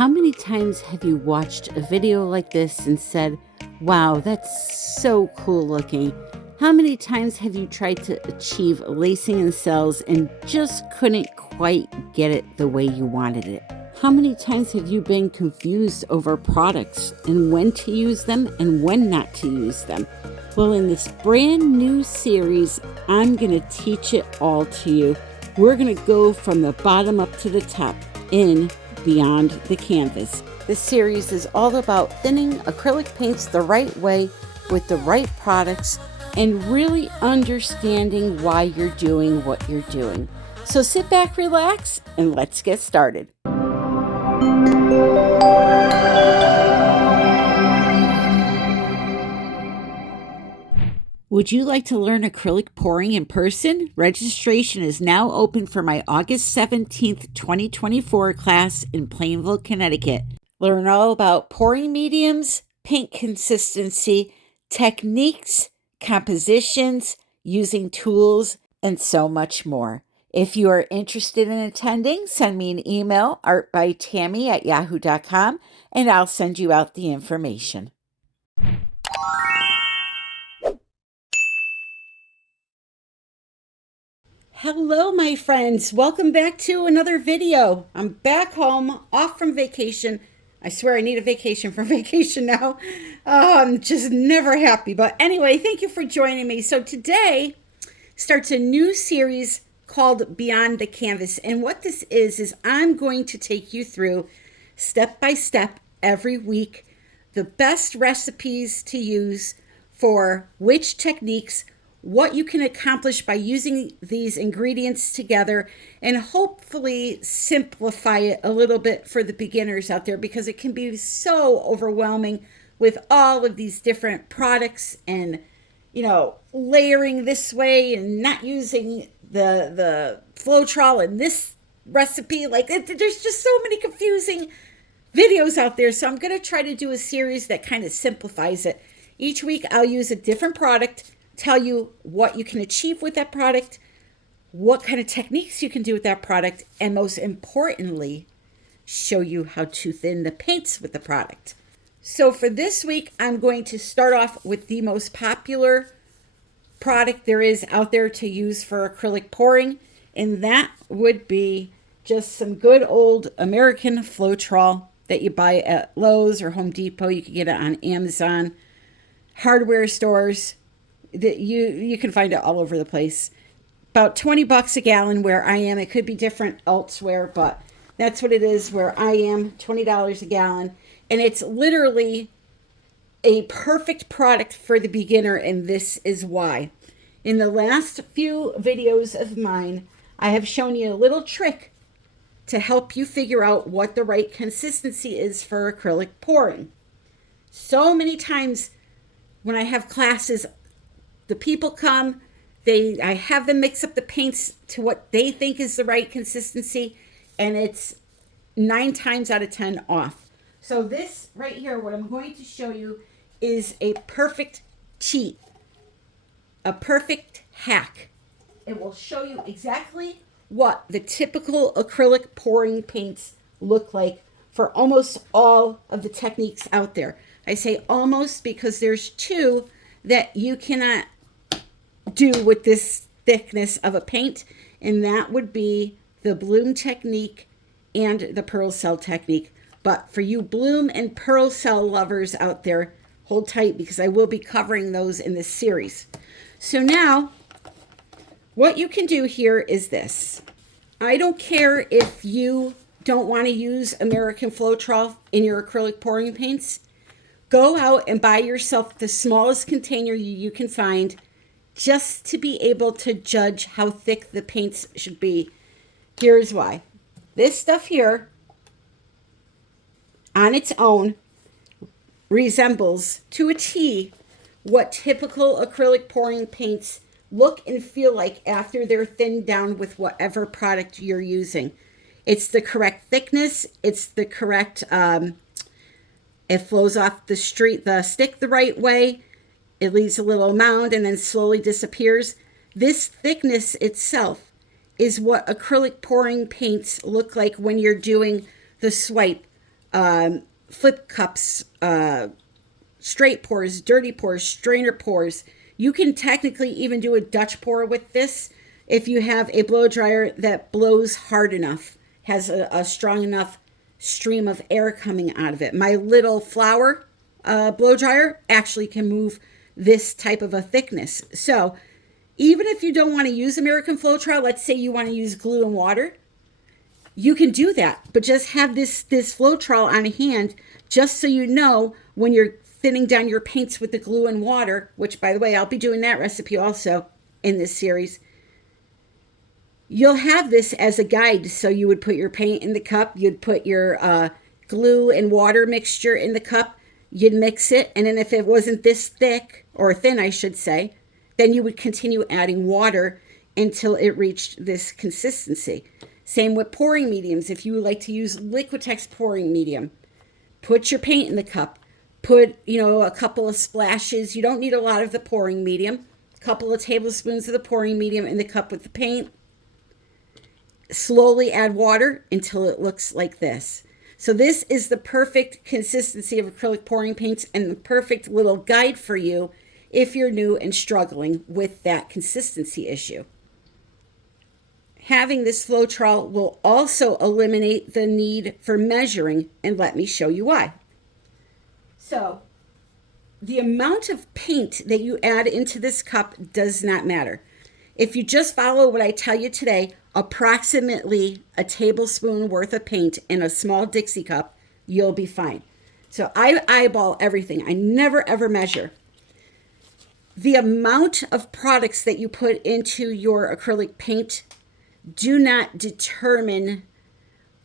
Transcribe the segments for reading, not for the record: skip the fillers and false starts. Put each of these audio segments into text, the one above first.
How many times have you watched a video like this and said, wow, that's so cool looking? How many times have you tried to achieve lacing in cells and just couldn't quite get it the way you wanted it? How many times have you been confused over products and when to use them and when not to use them? Well, in this brand new series, I'm going to teach it all to you. We're going to go from the bottom up to the top in Beyond the Canvas. This series is all about thinning acrylic paints the right way with the right products and really understanding why you're doing what you're doing. So sit back, relax, and let's get started. Would you like to learn acrylic pouring in person? Registration is now open for my August 17th, 2024 class in Plainville, Connecticut. Learn all about pouring mediums, paint consistency, techniques, compositions, using tools, and so much more. If you are interested in attending, send me an email, artbytammy@yahoo.com, and I'll send you out the information. Hello, my friends. Welcome back to another video. I'm back home, off from vacation. I swear I need a vacation from vacation now. I'm just never happy. But anyway, thank you for joining me. So today starts a new series called Beyond the Canvas. And what this is I'm going to take you through step by step every week the best recipes to use for which techniques, what you can accomplish by using these ingredients together, and hopefully simplify it a little bit for the beginners out there, because it can be so overwhelming with all of these different products and, layering this way and not using the Floetrol in this recipe. There's just so many confusing videos out there. So I'm going to try to do a series that kind of simplifies it. Each week I'll use a different product, tell you what you can achieve with that product, what kind of techniques you can do with that product, and most importantly, show you how to thin the paints with the product. So for this week, I'm going to start off with the most popular product there is out there to use for acrylic pouring, and that would be just some good old American Floetrol that you buy at Lowe's or Home Depot. You can get it on Amazon, hardware stores. That you can find it all over the place. About $20 a gallon where I am. It could be different elsewhere, but that's what it is where I am, $20 a gallon. And it's literally a perfect product for the beginner, and this is why. In the last few videos of mine, I have shown you a little trick to help you figure out what the right consistency is for acrylic pouring. So many times when I have classes, the people come, I have them mix up the paints to what they think is the right consistency, and it's 9 times out of 10 off. So this right here, what I'm going to show you is a perfect cheat, a perfect hack. It will show you exactly what the typical acrylic pouring paints look like for almost all of the techniques out there. I say almost because there's 2 that you cannot do with this thickness of a paint, and that would be the bloom technique and the pearl cell technique. But for you bloom and pearl cell lovers out there, hold tight, because I will be covering those in this series. So now what you can do here is this. I don't care if you don't want to use American Floetrol in your acrylic pouring paints. Go out and buy yourself the smallest container you can find, just to be able to judge how thick the paints should be. Here's why. This stuff here, on its own, resembles to a T what typical acrylic pouring paints look and feel like after they're thinned down with whatever product you're using. It's the correct thickness. It's the correct, it flows off the stick the right way. It leaves a little mound and then slowly disappears. This thickness itself is what acrylic pouring paints look like when you're doing the swipe flip cups, straight pours, dirty pours, strainer pours. You can technically even do a Dutch pour with this if you have a blow dryer that blows hard enough, has a strong enough stream of air coming out of it. My little flower blow dryer actually can move this type of a thickness. So even if you don't want to use American Floetrol, let's say you want to use glue and water, you can do that, but just have this Floetrol on hand, just so you know when you're thinning down your paints with the glue and water, which, by the way, I'll be doing that recipe also in this series. You'll have this as a guide. So you would put your paint in the cup, you'd put your glue and water mixture in the cup, you'd mix it, and then if it wasn't this thick, or thin I should say, then you would continue adding water until it reached this consistency. Same with pouring mediums. If you would like to use Liquitex pouring medium, put your paint in the cup, put, a couple of splashes. You don't need a lot of the pouring medium. A couple of tablespoons of the pouring medium in the cup with the paint. Slowly add water until it looks like this. So this is the perfect consistency of acrylic pouring paints and the perfect little guide for you if you're new and struggling with that consistency issue. Having this Floetrol will also eliminate the need for measuring, and let me show you why. So the amount of paint that you add into this cup does not matter. If you just follow what I tell you today, approximately a tablespoon worth of paint in a small Dixie cup, you'll be fine. So I eyeball everything. I never ever measure. The amount of products that you put into your acrylic paint do not determine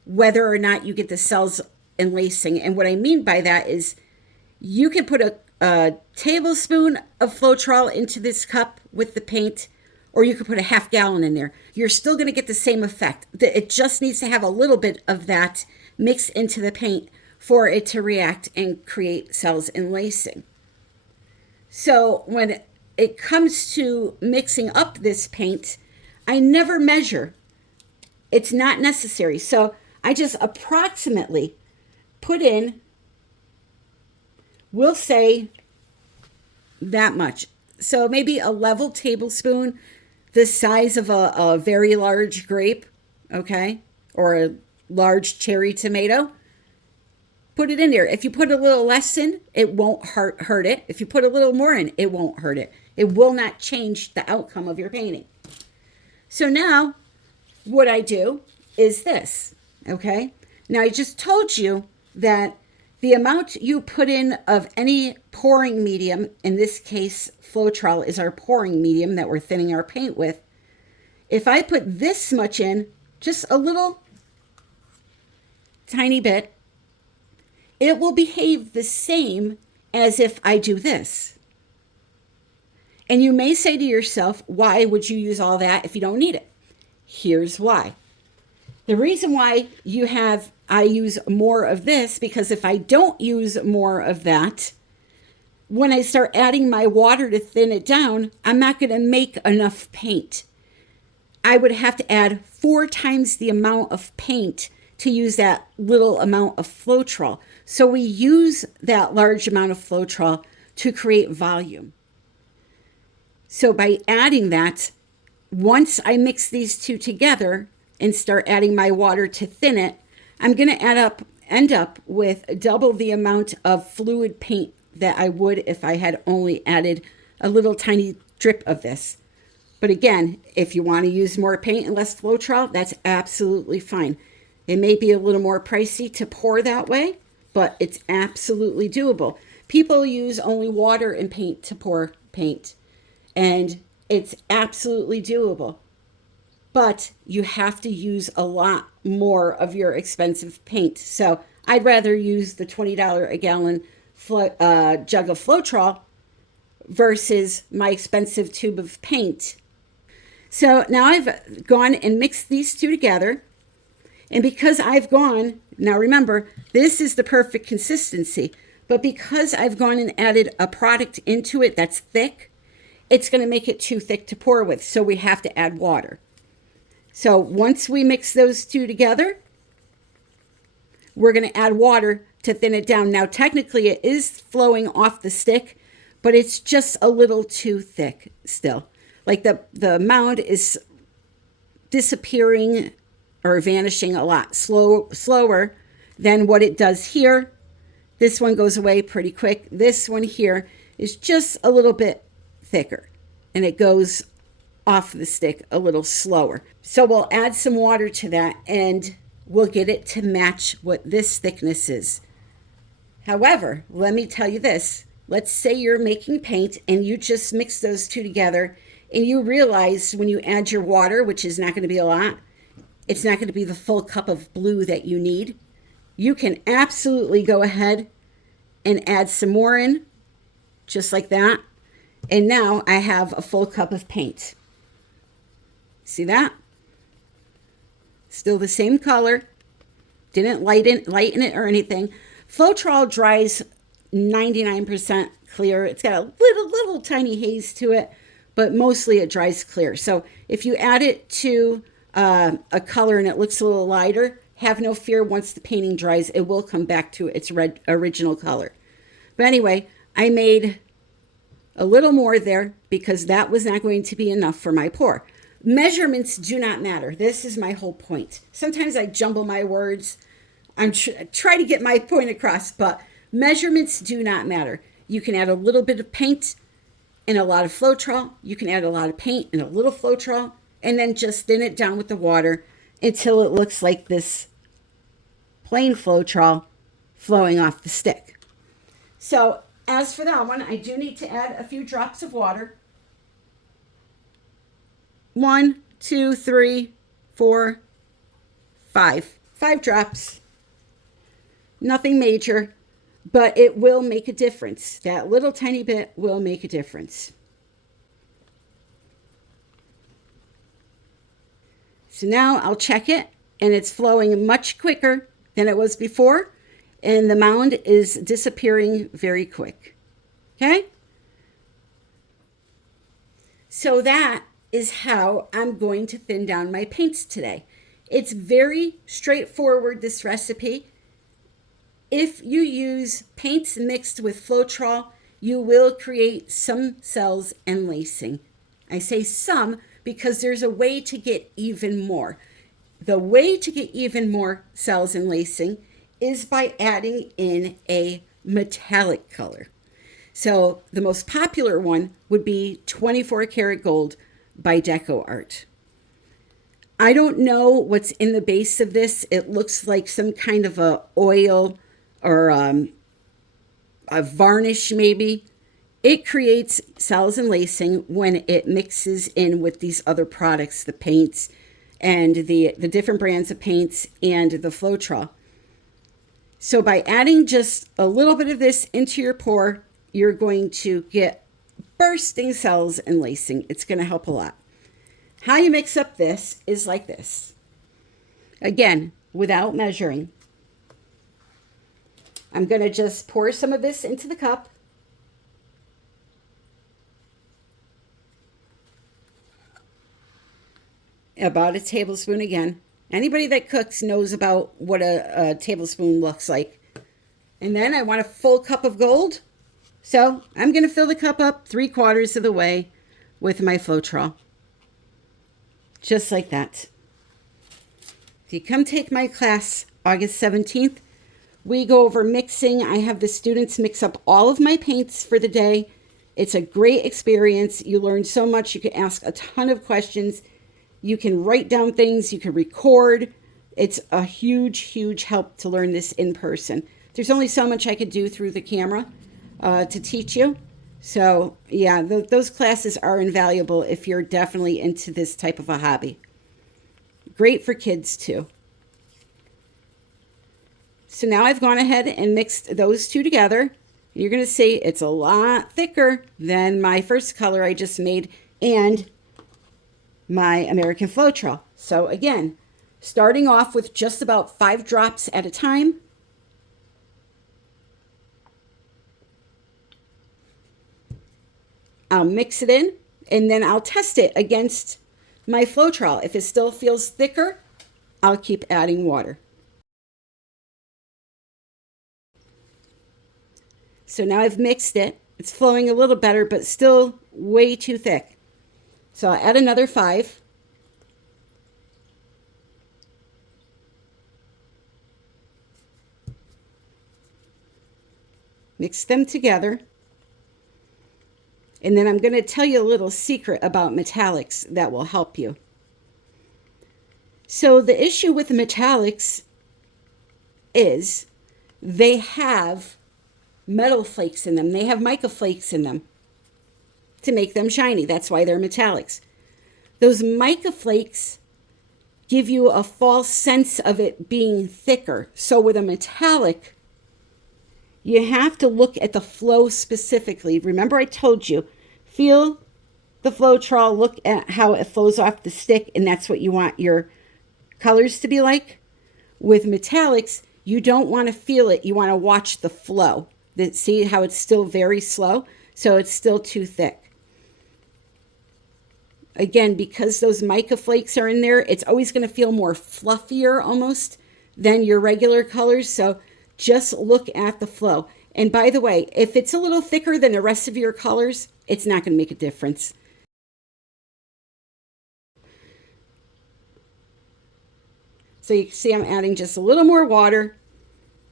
whether or not you get the cells and lacing. And what I mean by that is you can put a tablespoon of Floetrol into this cup with the paint, or you could put a half gallon in there. You're still going to get the same effect. It just needs to have a little bit of that mixed into the paint for it to react and create cells and lacing. So when it comes to mixing up this paint, I never measure. It's not necessary. So I just approximately put in, we'll say that much. So maybe a level tablespoon, the size of a very large grape, okay, or a large cherry tomato. Put it in there. If you put a little less in, it won't hurt it. If you put a little more in, it won't hurt it. It will not change the outcome of your painting. So now what I do is this, okay? Now I just told you that the amount you put in of any pouring medium, in this case, Floetrol is our pouring medium that we're thinning our paint with. If I put this much in, just a little tiny bit, it will behave the same as if I do this. And you may say to yourself, why would you use all that if you don't need it? Here's why. The reason why I use more of this, because if I don't use more of that, when I start adding my water to thin it down, I'm not going to make enough paint. I would have to add 4 times the amount of paint to use that little amount of Floetrol. So we use that large amount of Floetrol to create volume. So by adding that, once I mix these two together and start adding my water to thin it, I'm going to end up with double the amount of fluid paint that I would if I had only added a little tiny drip of this. But again, if you want to use more paint and less Floetrol, that's absolutely fine. It may be a little more pricey to pour that way, but it's absolutely doable. People use only water and paint to pour paint, and it's absolutely doable. But you have to use a lot more of your expensive paint. So I'd rather use the $20 a gallon jug of Floetrol versus my expensive tube of paint. So now I've gone and mixed these two together. And because now remember, this is the perfect consistency. But because I've gone and added a product into it that's thick, it's going to make it too thick to pour with. So we have to add water. So once we mix those two together, we're going to add water to thin it down. Now, technically, it is flowing off the stick, but it's just a little too thick still. Like the mound is disappearing or vanishing a lot slower than what it does here. This one goes away pretty quick. This one here is just a little bit thicker, and it goes off the stick a little slower. So we'll add some water to that, and we'll get it to match what this thickness is. However, let me tell you this. Let's say you're making paint and you just mix those two together, and you realize when you add your water, which is not going to be a lot, it's not going to be the full cup of blue that you need. You can absolutely go ahead and add some more in, just like that. And now I have a full cup of paint. See that? Still the same color. Didn't lighten it or anything. Floetrol dries 99% clear. It's got a little tiny haze to it, but mostly it dries clear. So if you add it to a color and it looks a little lighter, have no fear. Once the painting dries, it will come back to its original color. But anyway, I made a little more there because that was not going to be enough for my pour. Measurements do not matter. This is my whole point. Sometimes I jumble my words. I'm try to get my point across, but measurements do not matter. You can add a little bit of paint and a lot of Floetrol. You can add a lot of paint and a little Floetrol, and then just thin it down with the water until it looks like this plain Floetrol flowing off the stick. So as for that one, I do need to add a few drops of water. 1, 2, 3, 4, 5. 5 drops. Nothing major, but it will make a difference. That little tiny bit will make a difference. So now I'll check it, and it's flowing much quicker than it was before, and the mound is disappearing very quick. Okay? So that is how I'm going to thin down my paints today. It's very straightforward, this recipe. If you use paints mixed with Floetrol, you will create some cells and lacing. I say some because there's a way to get even more. The way to get even more cells and lacing is by adding in a metallic color. So the most popular one would be 24 karat gold by Deco Art. I don't know what's in the base of this. It looks like some kind of a oil or a varnish maybe. It creates cells and lacing when it mixes in with these other products, the paints and the different brands of paints and the Floetrol. So by adding just a little bit of this into your pour, you're going to get bursting cells and lacing. It's going to help a lot. How you mix up this is like this. Again, without measuring. I'm going to just pour some of this into the cup. About a tablespoon again. Anybody that cooks knows about what a tablespoon looks like. And then I want a full cup of gold. So I'm going to fill the cup up 3/4 of the way with my Floetrol. Just like that. If you come take my class August 17th, we go over mixing. I have the students mix up all of my paints for the day. It's a great experience. You learn so much. You can ask a ton of questions. You can write down things. You can record. It's a huge, huge help to learn this in person. There's only so much I could do through the camera to teach you. So yeah, those classes are invaluable if you're definitely into this type of a hobby. Great for kids too. So now I've gone ahead and mixed those two together. You're going to see it's a lot thicker than my first color I just made and my American Floetrol. So again, starting off with just about 5 drops at a time. I'll mix it in, and then I'll test it against my Floetrol. If it still feels thicker, I'll keep adding water. So now I've mixed it. It's flowing a little better, but still way too thick. So I'll add another 5. Mix them together. And then I'm going to tell you a little secret about metallics that will help you. So the issue with the metallics is they have metal flakes in them. They have mica flakes in them to make them shiny. That's why they're metallics. Those mica flakes give you a false sense of it being thicker. So with a metallic, you have to look at the flow specifically. Remember I told you, feel the flow trawl, look at how it flows off the stick, and that's what you want your colors to be like. With metallics, you don't want to feel it. You want to watch the flow. See how it's still very slow? So it's still too thick. Again, because those mica flakes are in there, it's always going to feel more fluffier almost than your regular colors. So just look at the flow. And by the way, if it's a little thicker than the rest of your colors, it's not going to make a difference. So you can see I'm adding just a little more water,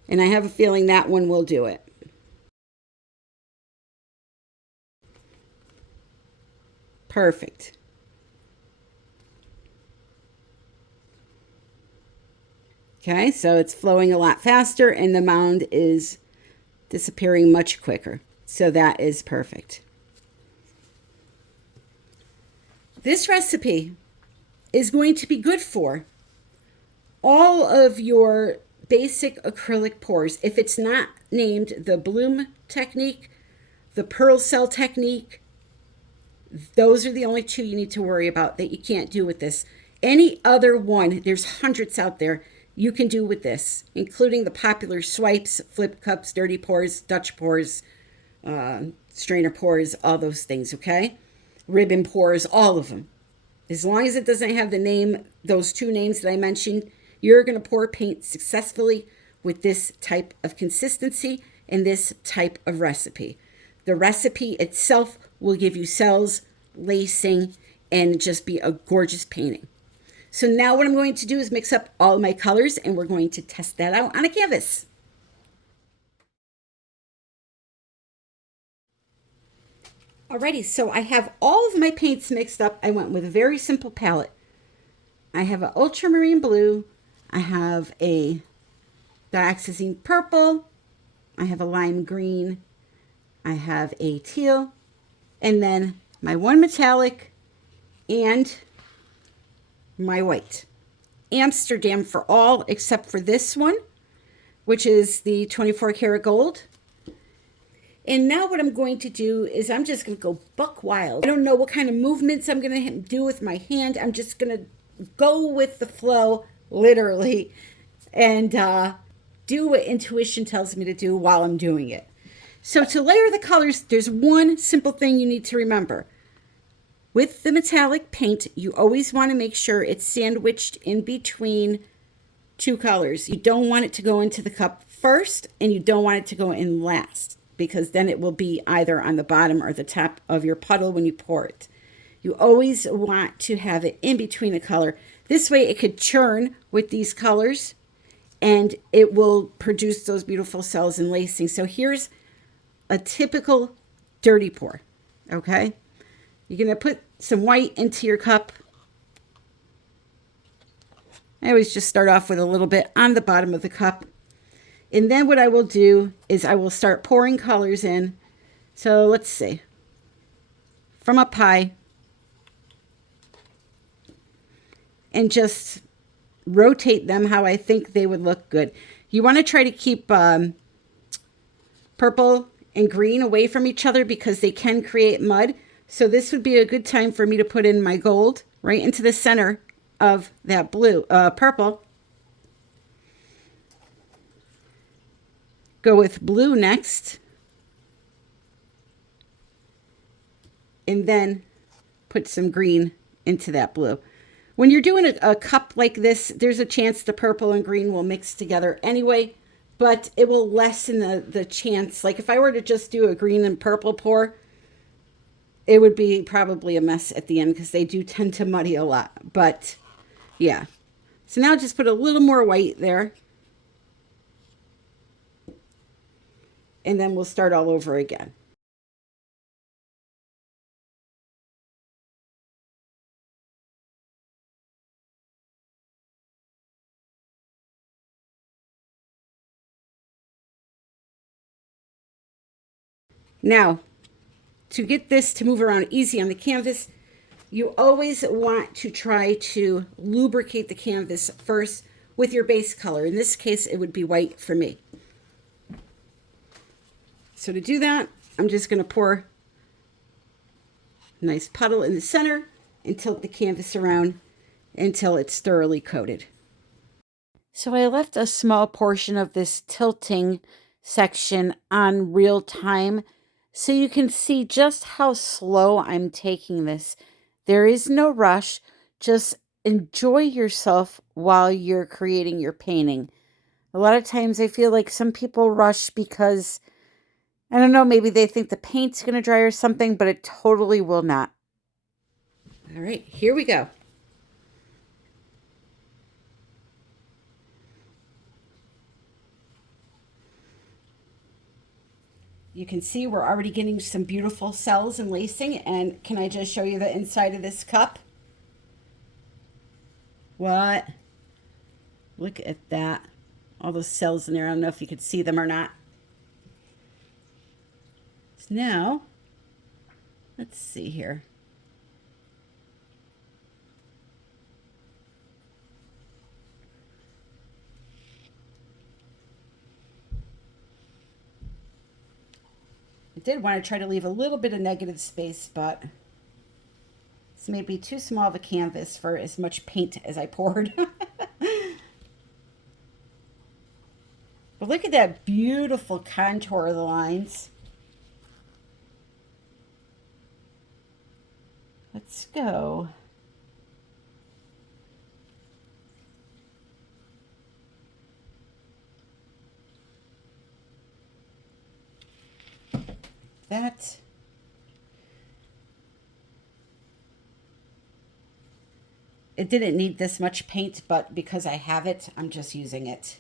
and I have a feeling that one will do it. Perfect. Okay, so it's flowing a lot faster and the mound is disappearing much quicker. So that is perfect. This recipe is going to be good for all of your basic acrylic pours. If it's not named the bloom technique, the pearl cell technique, those are the only 2 you need to worry about that you can't do with this. Any other one, there's hundreds out there, you can do with this, including the popular swipes, flip cups, dirty pours, Dutch pours, strainer pours, all those things, okay? Ribbon pours, all of them. As long as it doesn't have the name, those 2 names that I mentioned, you're going to pour paint successfully with this type of consistency and this type of recipe. The recipe itself will give you cells, lacing, and just be a gorgeous painting. So now what I'm going to do is mix up all of my colors, and we're going to test that out on a canvas. Alrighty, so I have all of my paints mixed up. I went with a very simple palette. I have an ultramarine blue. I have a dioxazine purple. I have a lime green. I have a teal. And then my one metallic and my white. Amsterdam for all except for this one, which is the 24 karat gold. And now what I'm going to do is I'm just going to go buck wild. I don't know what kind of movements I'm going to do with my hand. I'm just going to go with the flow, literally, and do what intuition tells me to do while I'm doing it. So to layer the colors, there's one simple thing you need to remember. With the metallic paint, you always want to make sure it's sandwiched in between 2 colors. You don't want it to go into the cup first, and you don't want it to go in last, because then it will be either on the bottom or the top of your puddle when you pour it. You always want to have it in between a color. This way it could churn with these colors, and it will produce those beautiful cells and lacing. So here's a typical dirty pour, okay? You're going to put some white into your cup. I always just start off with a little bit on the bottom of the cup. And then what I will do is I will start pouring colors in. So let's see. From up high. And just rotate them how I think they would look good. You want to try to keep purple and green away from each other because they can create mud. So this would be a good time for me to put in my gold right into the center of that purple. Go with blue next. And then put some green into that blue. When you're doing a cup like this, there's a chance the purple and green will mix together anyway. but it will lessen the chance. Like if I were to just do a green and purple pour, it would be probably a mess at the end because they do tend to muddy a lot. But yeah. So now just put a little more white there. And then we'll start all over again. Now, to get this to move around easy on the canvas, you always want to try to lubricate the canvas first with your base color. In this case, it would be white for me. So to do that, I'm just going to pour a nice puddle in the center and tilt the canvas around until it's thoroughly coated. So I left a small portion of this tilting section on real time so you can see just how slow I'm taking this. There is no rush. Just enjoy yourself while you're creating your painting. A lot of times I feel like some people rush because, I don't know, maybe they think the paint's going to dry or something, but it totally will not. All right, here we go. You can see we're already getting some beautiful cells and lacing. And can I just show you the inside of this cup? What? Look at that. All those cells in there. I don't know if you could see them or not. So now, let's see here. I did want to try to leave a little bit of negative space, but this may be too small of a canvas for as much paint as I poured. But look at that beautiful contour of the lines. Let's go. That. It didn't need this much paint, but because I have it, I'm just using it.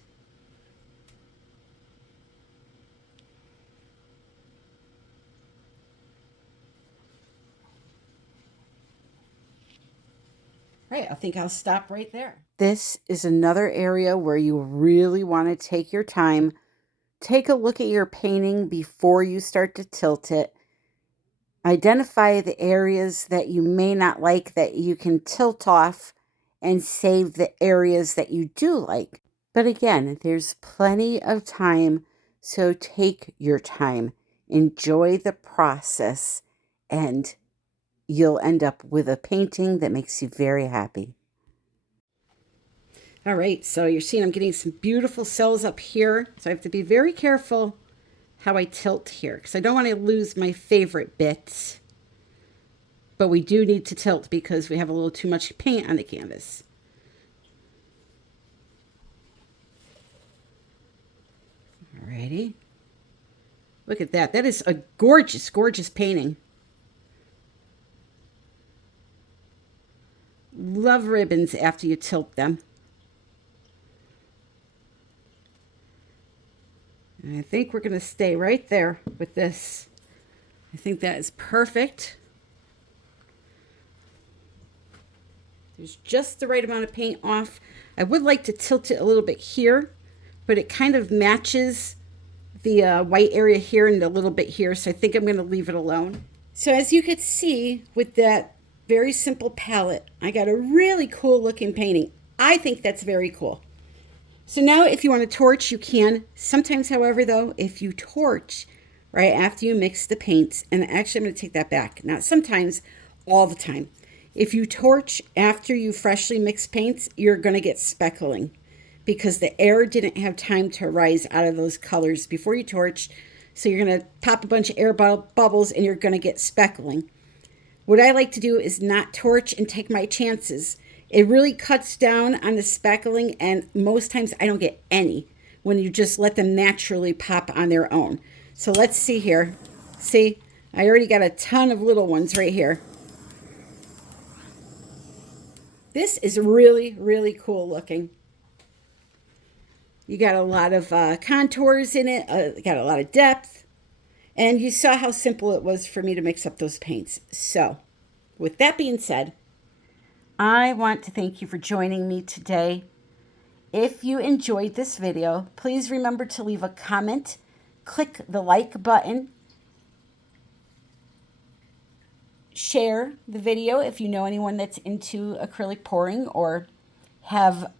Right, I think I'll stop right there. This is another area where you really want to take your time. Take a look at your painting before you start to tilt it. Identify the areas that you may not like that you can tilt off and save the areas that you do like. But again, there's plenty of time, so take your time. Enjoy the process, and you'll end up with a painting that makes you very happy. All right, so you're seeing I'm getting some beautiful cells up here, so I have to be very careful how I tilt here because I don't want to lose my favorite bits. But we do need to tilt because we have a little too much paint on the canvas. Alrighty. Look at that. That is a gorgeous, gorgeous painting. Love ribbons after you tilt them. And I think we're going to stay right there with this. I think that is perfect. There's just the right amount of paint off. I would like to tilt it a little bit here, but it kind of matches the white area here and a little bit here, so I think I'm going to leave it alone. So as you could see with that very simple palette, I got a really cool looking painting. I think that's very cool. So now if you want to torch, you can. Sometimes, however, though, if you torch right after you mix the paints, and actually I'm going to take that back. Not sometimes, all the time. If you torch after you freshly mix paints, you're going to get speckling because the air didn't have time to rise out of those colors before you torch. So you're going to pop a bunch of air bubbles and you're going to get speckling. What I like to do is not torch and take my chances. It really cuts down on the speckling, and most times I don't get any. when you just let them naturally pop on their own. So let's see here. See, I already got a ton of little ones right here. This is really, really cool looking. You got a lot of contours in it, got a lot of depth. And you saw how simple it was for me to mix up those paints. So, with that being said, I want to thank you for joining me today. If you enjoyed this video, please remember to leave a comment, click the like button, share the video if you know anyone that's into acrylic pouring or have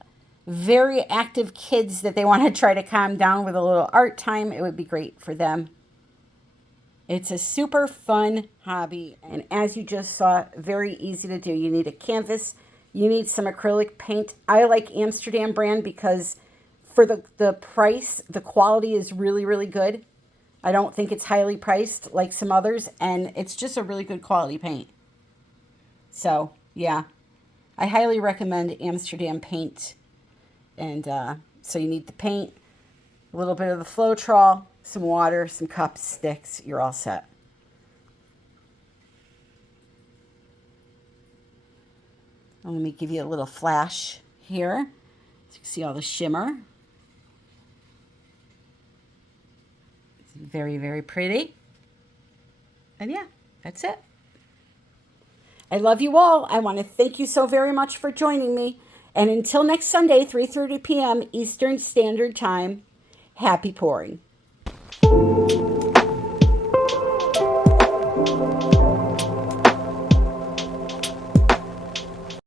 very active kids that they want to try to calm down with a little art time. It would be great for them. It's a super fun hobby, and as you just saw, very easy to do. You need a canvas, you need some acrylic paint. I like Amsterdam brand because for the price, the quality is really, really good. I don't think it's highly priced like some others, and it's just a really good quality paint. So, yeah, I highly recommend Amsterdam paint. And so you need the paint, a little bit of the Floetrol, some water, some cups, sticks. You're all set. Let me give you a little flash here. So you can see all the shimmer. It's very, very pretty. And yeah, that's it. I love you all. I want to thank you so very much for joining me. And until next Sunday, 3:30 p.m. Eastern Standard Time, happy pouring.